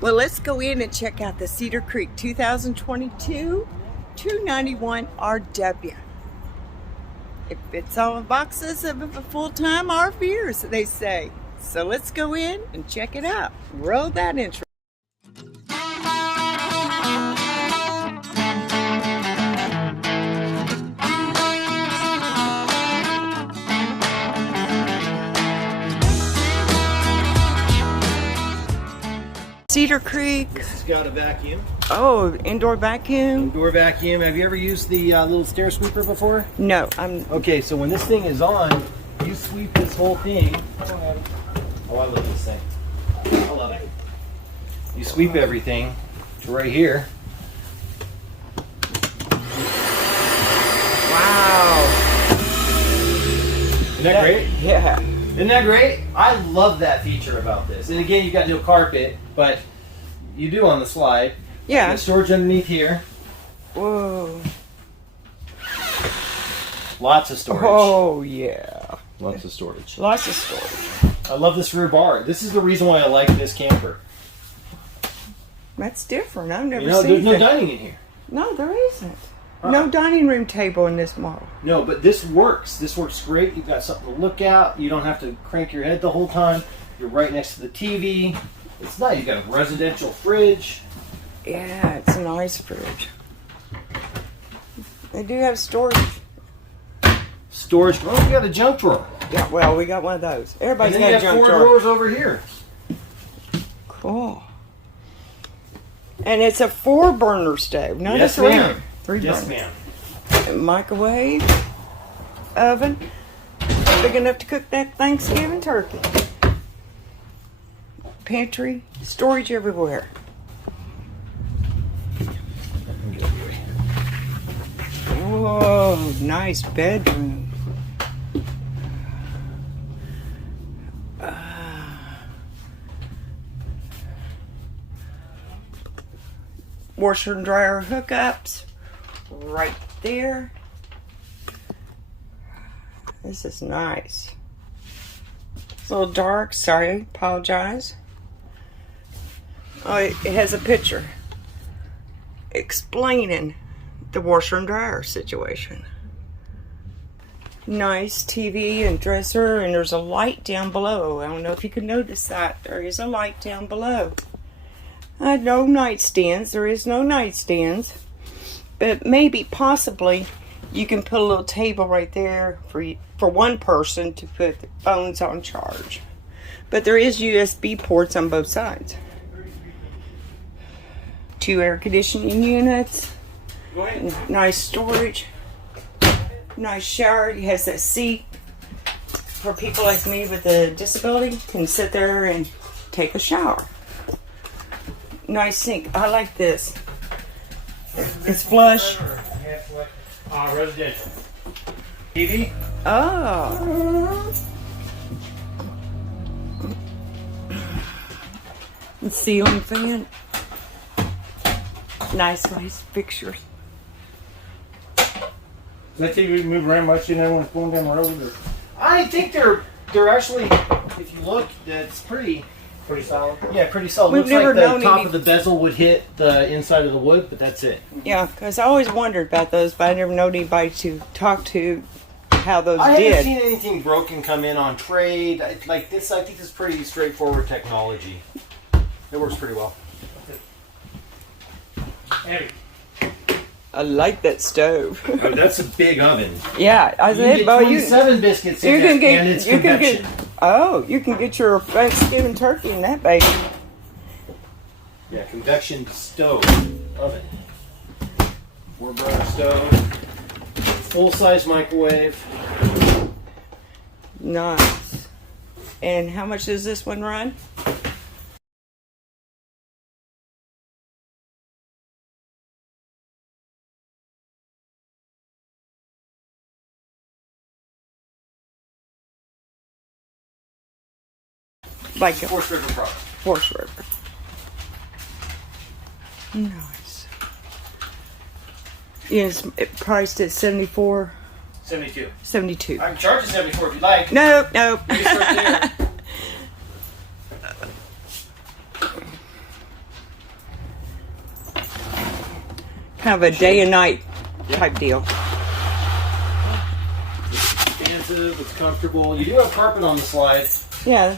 Well, let's go in and check out the Cedar Creek 2022 291 RW. It fits all the boxes of a full-time RVer, as they say. So let's go in and check it out. Roll that intro. Cedar Creek. It's got a vacuum. Oh, indoor vacuum? Indoor vacuum. Have you ever used the little stair sweeper before? No, Okay, so when this thing is on, you sweep this whole thing. Oh, I love this thing. I love it. You sweep everything to right here. Wow. Isn't that great? Yeah. Isn't that great? I love that feature about this. And again, you've got no carpet, but you do on the slide. Yeah. There's storage underneath here. Whoa. Lots of storage. Oh, yeah. Lots of storage. Lots of storage. I love this rear bar. This is the reason why I like this camper. That's different. I've never There's seen no that. dining in here. No, there isn't. No dining room table in this model. No, but this works. This works great. You've got something to look at. You don't have to crank your head the whole time. You're right next to the TV. It's nice. You've got a residential fridge. Yeah, it's a nice fridge. They do have storage. Storage. Oh, we got a junk drawer. Yeah, well, we got one of those. And Everybody's then got you a have junk four drawer. drawers over here. Cool. And it's a 4-burner stove, not Yes, a 3. ma'am. 3 Yes, burners. ma'am. Microwave, oven, big enough to cook that Thanksgiving turkey. Pantry, storage everywhere. Whoa, nice bedroom. Washer and dryer hookups right there. This is nice. It's a little dark, sorry, apologize. Oh, it has a picture explaining the washer and dryer situation. Nice TV and dresser, and there's a light down below. I don't know if you can notice that. There is a light down below. No nightstands. There is no nightstands. But maybe, possibly, you can put a little table right there for one person to put the phones on charge. But there is USB ports on both sides. 2 air conditioning units. Nice storage. Nice shower. It has that seat for people like me with a disability can sit there and take a shower. Nice sink. I like this. It's flush. Residential. TV. Oh. And ceiling fan. Nice pictures. That TV move around much, you know, when it's going down the road? Or I think they're actually, if you look, that's pretty solid? Yeah, pretty solid. We've Looks never like the known top any- of the bezel would hit the inside of the wood, but that's it. Yeah, because I always wondered about those, but I never known anybody to talk to how those I did. haven't seen anything broken come in on trade. Like this, I think this is pretty straightforward technology. It works pretty well. Heavy. I like that stove. Oh, that's a big oven. Yeah, I You said, get well, 27 biscuits in can it, get, and it's you can convection. get, oh, you can get your Thanksgiving turkey in that baby. Yeah, convection stove oven. 4-burner stove. Full-size microwave. Nice. And how much does this one run? Like a Force River product. Force River. Nice. Yes, it priced at 74, 72. 72. I can charge you 74 if you like. Nope, nope. You start there. kind of a day and night type deal. It's expansive, it's comfortable. You do have carpet on the slide. Yeah,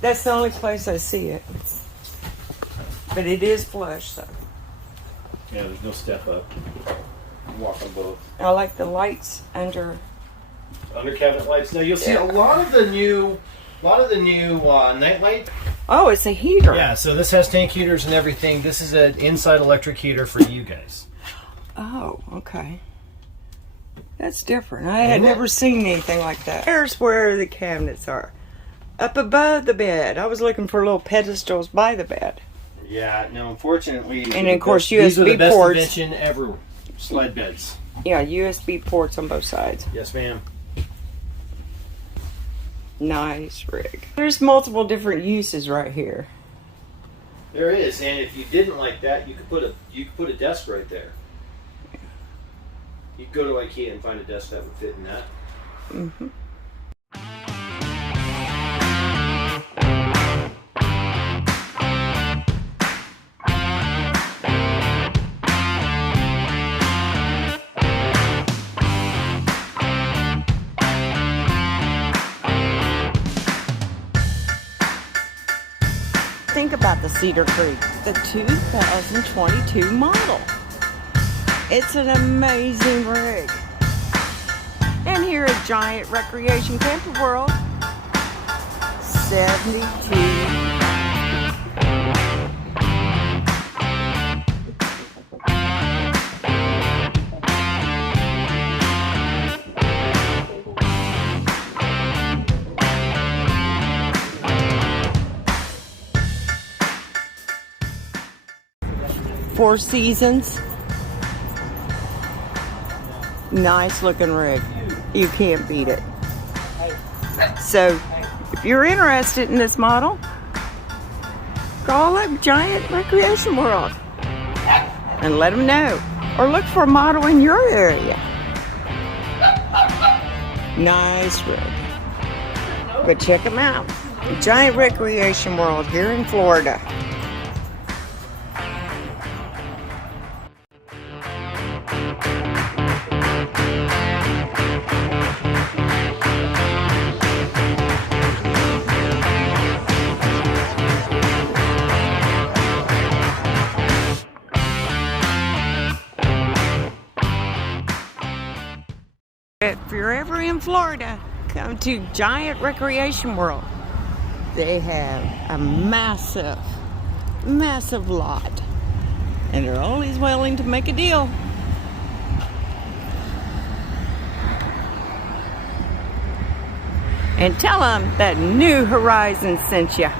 that's the only place I see it. But it is flush, so. Yeah, there's no step up. Walk on both. I like the lights under cabinet lights. Now you'll see a lot of the new night light. Oh, it's a heater. Yeah, so this has tank heaters and everything. This is an inside electric heater for you guys. Oh, okay. That's different. I had never seen anything like that. Here's where the cabinets are. Up above the bed. I was looking for little pedestals by the bed. Yeah, no, unfortunately. And of course, these are the USB best ports. invention ever. Slide beds. Yeah, USB ports on both sides. Yes, ma'am. Nice rig. There's multiple different uses right here. There is, and if you didn't like that, you could put a desk right there. You could go to IKEA and find a desk that would fit in that. Mm-hmm. Think about the Cedar Creek, the 2022 model. It's an amazing rig. And here at Giant Recreation Camper World, 72. Four Seasons. Nice looking rig. You can't beat it. So, if you're interested in this model, call up Giant Recreation World and let them know. Or look for a model in your area. Nice rig. But check them out. Giant Recreation World here in Florida. If you're ever in Florida, come to Giant Recreation World. They have a massive, massive lot. And they're always willing to make a deal. And tell them that New Horizons sent you.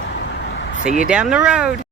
See you down the road.